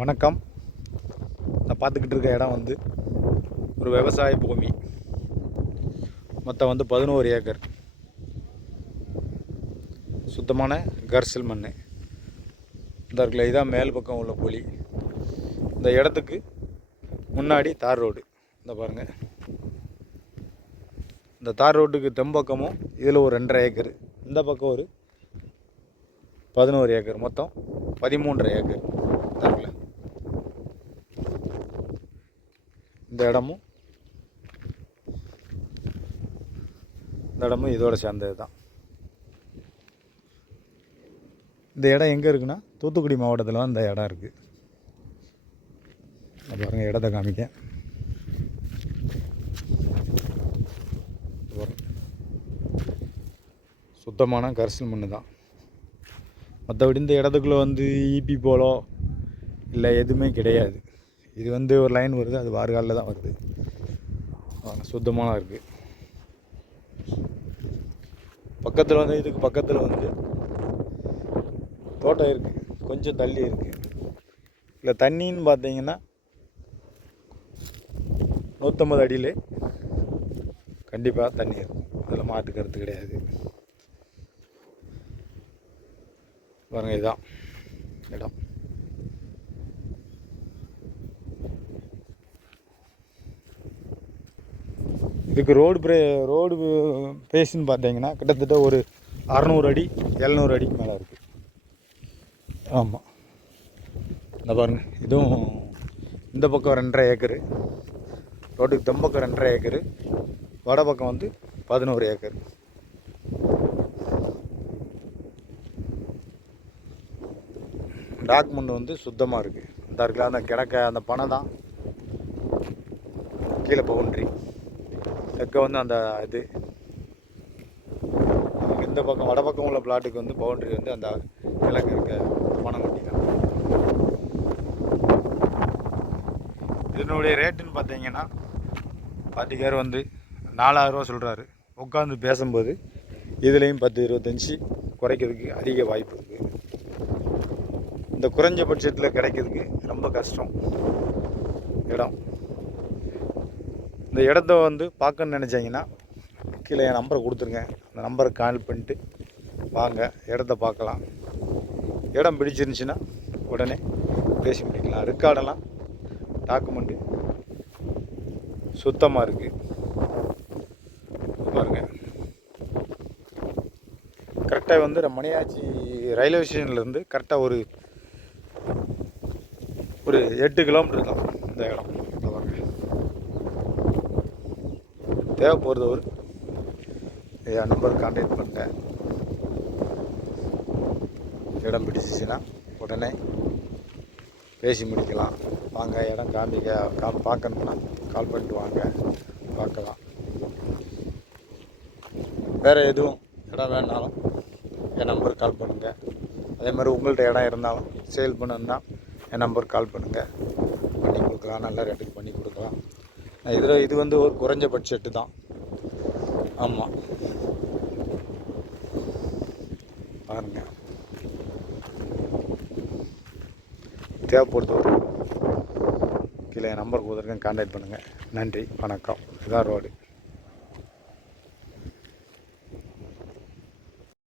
வணக்கம். நான் பார்த்துக்கிட்டு இருக்க இடம் வந்து ஒரு விவசாய பூமி. மொத்தம் வந்து 11 ஏக்கர். சுத்தமான கரிசல் மண். இந்த இருக்குல்ல, இதான் மேல் பக்கம் உள்ள பொலி. இந்த இடத்துக்கு முன்னாடி தார் ரோடு. இந்த பாருங்கள், இந்த தார் ரோட்டுக்கு தெம்பக்கமும் இதில் ஒரு 2.5 ஏக்கர், இந்த பக்கம் ஒரு 11 ஏக்கர், மொத்தம் 13.5 ஏக்கர். தாருங்கள இந்த இடமும் இதோட சேர்ந்தது தான். இந்த இடம் எங்கே இருக்குன்னா, தூத்துக்குடி மாவட்டத்தில் தான் இந்த இடம் இருக்குது. பாருங்கள், இடத்த காமிக்க. சுத்தமான கரிசல் மண் தான். மற்றபடி இந்த இடத்துக்குள்ளே வந்து ஈபி போலோ இல்லை எதுவுமே கிடையாது. இது வந்து ஒரு லைன் வருது, அது வார்காலில் தான் வருது. சுத்தமான இருக்குது. பக்கத்தில் வந்து இதுக்கு பக்கத்தில் வந்து தோட்டம் இருக்குது, கொஞ்சம் தள்ளி இருக்குது. இல்லை தண்ணின்னு பார்த்தீங்கன்னா 150 அடியிலே கண்டிப்பாக தண்ணி இருக்கும். அதில் மாற்று கருத்து கிடையாது. பாருங்கள், இதுதான் இடம். இதுக்கு ரோடு பேஸுன்னு பார்த்தீங்கன்னா கிட்டத்தட்ட ஒரு 600 அடி 700 அடிக்கு மேலே இருக்குது. ஆமாம், இந்த பாருங்கள், இதுவும் இந்த பக்கம் 2.5 ஏக்கரு, ரோட்டுக்கு தெம்பக்கம் 2.5 ஏக்கரு, வட பக்கம் வந்து 11 ஏக்கர். டாக்குமெண்ட் வந்து சுத்தமாக இருக்குது. இந்த இருக்குல்ல, அந்த கிடக்க அந்த பனை தான் கீழே பவுண்ட்ரி. தெற்க வந்து அந்த இது இந்த பக்கம் வட பக்கம் உள்ள பிளாட்டுக்கு வந்து பவுண்ட்ரி வந்து அந்த கிழக்கு இருக்க பனங்குட்டி தான். இதனுடைய ரேட்டுன்னு பார்த்தீங்கன்னா பாட்டிக்கார் வந்து 4000 ரூபா சொல்கிறாரு. உட்காந்து பேசும்போது இதுலேயும் 10-25 குறைக்கிறதுக்கு அதிக வாய்ப்பு இருக்குது. இந்த குறைஞ்ச பட்சத்தில் கிடைக்கிறதுக்கு ரொம்ப கஷ்டம் இடம். இந்த இடத்த வந்து பார்க்கணுன்னு நினச்சிங்கன்னா கீழே என் நம்பரை கொடுத்துருங்க. அந்த நம்பருக்கு கால் பண்ணிட்டு வாங்க, இடத்த பார்க்கலாம். இடம் பிடிச்சிருந்துச்சின்னா உடனே பேசி முடிக்கலாம். ரெக்கார்டெல்லாம் டாக்குமெண்ட்டு சுத்தமாக இருக்குது. பாருங்கள், கரெக்டாக வந்து மணியாச்சி ரயில்வே ஸ்டேஷன்லேருந்து கரெக்டாக ஒரு 8 கிலோமீட்டர் தான் இந்த இடம். தேவைப்படுறவர் என் நம்பருக்கு கான்டாக்ட் பண்ணுறேன். இடம் பிடிச்சிச்சின்னா உடனே பேசி முடிக்கலாம். வாங்க, இடம் பார்க்கணுன்னா கால் பண்ணிட்டு வாங்க, பார்க்கலாம். வேறு எதுவும் இடம் வேணாலும் என் நம்பருக்கு கால் பண்ணுங்கள். அதே மாதிரி உங்கள்கிட்ட இடம் இருந்தாலும் சேல் பண்ணணுன்னா என் நம்பருக்கு கால் பண்ணுங்கள், பண்ணி கொடுக்கலாம். நல்ல ரேட்டுக்கு பண்ணி கொடுக்கலாம். இது வந்து ஒரு குறைஞ்ச பட்ஜெட்டு தான். ஆமாம், பாருங்க, தேவைப்படுது கீழே என் நம்பர் கொடுத்துருக்கேன், கான்டாக்ட் பண்ணுங்கள். நன்றி, வணக்கம். இதான் ரோடு.